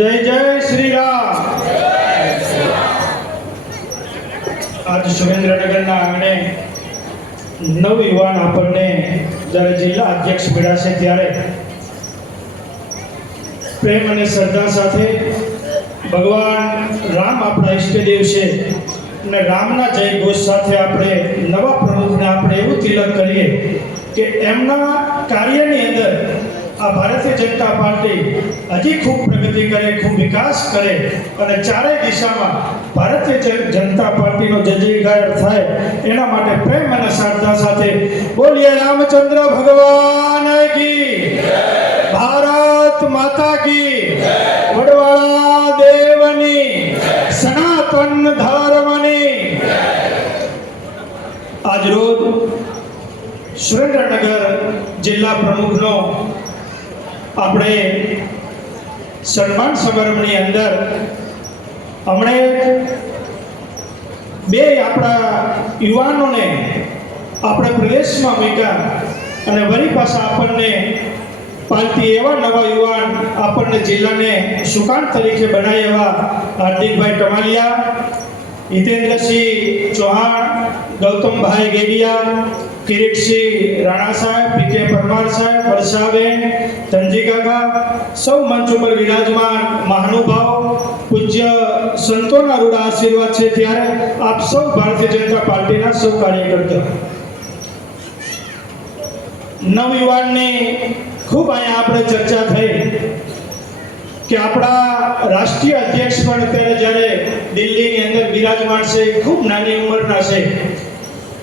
जय जय श्री राम। आज सुरेन्द्रनगर आंगणे नवयुवान आपने जયારે जिला अध्यक्ष મળ્યા છે ત્યારે प्रेम અને શ્રદ્ધા સાથે ભગવાન રામ આપણા ઈષ્ટદેવ છે અને રામના જય ઘોષ સાથે આપણે નવા પ્રમુખને આપણે એવું તિલક કરીએ કે એમના કાર્યની અંદર આ ભારતીય जनता पार्टी હજી ખૂબ પ્રગતિ કરે, ખૂબ વિકાસ કરે અને ચારે દિશામાં ભારતીય जनता પાર્ટીનો જય જયકાર થાય એના માટે પ્રેમ અને શ્રદ્ધા સાથે બોલીએ રામચંદ્ર ભગવાન કી જય, ભારત માતા की વડવાળા દેવની સનાતન ધર્મની। આજ રોજ સુરેન્દ્રનગર જિલ્લા પ્રમુખનો આપણે સન્માન સમારંભની અંદર હમણે બે આપણા યુવાનોને આપણે પ્રદેશમાં મૂક્યા અને વળી પાછા આપણને પાલતી એવા નવા યુવાન આપણને જિલ્લાને સુકાન તરીકે બનાવી એવા હાર્દિકભાઈ ટમાલિયા, हितेंद्रसिंह चौहान, गौतमभाई गेडिया, किरीटसिंह राणा साहेब, पीके परमार साहेब, वर्षाबेन, तंजी काका, सौ मंच पर विराजमान महानुभाव पूज्य संतोना रूड़ा आशीर्वाद है त्यारे आप सौ भारतीय जनता पार्टी ना सौ कार्यकर्ता नवयुवान ने खूब आया आपणे चर्चा थई कि अपना राष्ट्रीय अध्यक्ष पण अत्यारे ज्यारे दिल्ली ની અંદર વિરાજમાન છે, ખૂબ નાની ઉંમરના છે।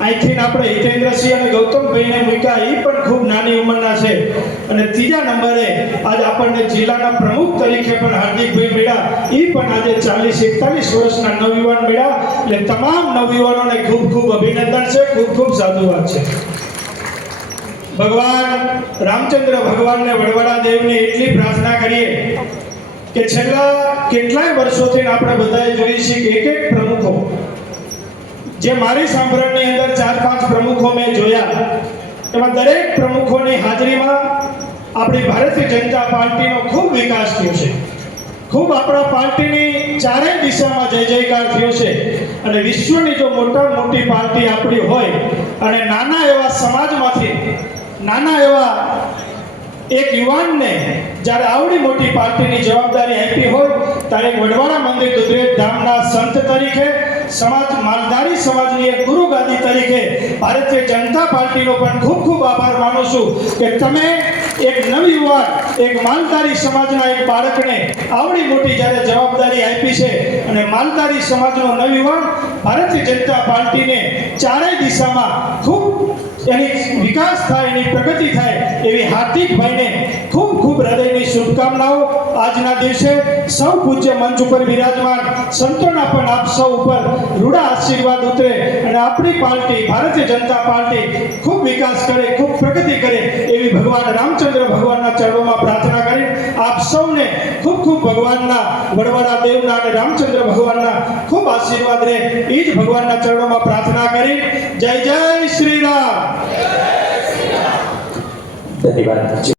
અહીંથી આપણે હિતેન્દ્રસિંહ અને ગૌતમભાઈને મૂક્યા, એ પણ ખૂબ નાની ઉંમરના છે અને ત્રીજા નંબરે આજ આપણને જિલ્લાના પ્રમુખ તરીકે પણ હાર્દિકભાઈ મળ્યા, એ પણ આજે 40-41 વર્ષના નવયુવાન મળ્યા। એટલે તમામ નવયુવાનોને ખૂબ ખૂબ અભિનંદન છે, ખૂબ ખૂબ સાધુવાદ છે। ભગવાન રામચંદ્ર ભગવાનને વડવાળા દેવને એટલી પ્રાર્થના કરીએ કે છેલ્લા કેટલાય વર્ષોથી આપણે બધાએ જોઈ છે કે એક એક પ્રમુખો જે મારી સાંભળની અંદર 4-5 પ્રમુખો મેં જોયા, એમાં દરેક પ્રમુખોની હાજરીમાં આપણી ભારતીય જનતા પાર્ટીનો ખૂબ વિકાસ થયો છે, ખૂબ આપણા પાર્ટીની ચારે દિશામાં જય જયકાર થયો છે અને વિશ્વની જો મોટા મોટી પાર્ટી આપણી હોય અને નાના એવા સમાજમાંથી નાના એવા एक युवान ने જ્યારે આવડી મોટી પાર્ટીની જવાબદારી આપી હોય ત્યારે વડવાળા મંદિર દુધરેજ ધામના સંત તરીકે સમાજ માલધારી સમાજની એક ગુરુ ગાદી તરીકે ભારતીય જનતા પાર્ટીનો પણ ખૂબ ખૂબ આભાર માનું છું કે તમે એક નવયુવાન એક માલધારી સમાજના એક બાળકને આવડી મોટી જ્યારે જવાબદારી આપી છે અને માલધારી સમાજનો નવયુવાન ભારતીય જનતા પાર્ટીને ચારે દિશામાં ખૂબ એની વિકાસ થાય, એની પ્રગતિ થાય એવી હાર્દિકભાઈને ખૂબ ખૂબ હૃદયની શુભકામનાઓ। આજના દિવસે સૌ પૂજ્ય મંચ ઉપર વિરાજમાન સંતોના પણ આપ સૌ ઉપર રૂડા આશીર્વાદ ઉતરે અને આપણી પાર્ટી ભારતીય જનતા પાર્ટી ખૂબ વિકાસ કરે, ખૂબ પ્રગતિ કરે એવી ભગવાન રામચંદ્ર ભગવાનના ચરણોમાં प्रार्थना કરી આપ સૌને ખૂબ ખૂબ ભગવાનના વડવાળા દેવના અને રામચંદ્ર ભગવાનના ખૂબ આશીર્વાદ રહે એ જ ભગવાનના ચરણોમાં प्रार्थना કરી। જય જય શ્રી રામ। ધન્યવાદ।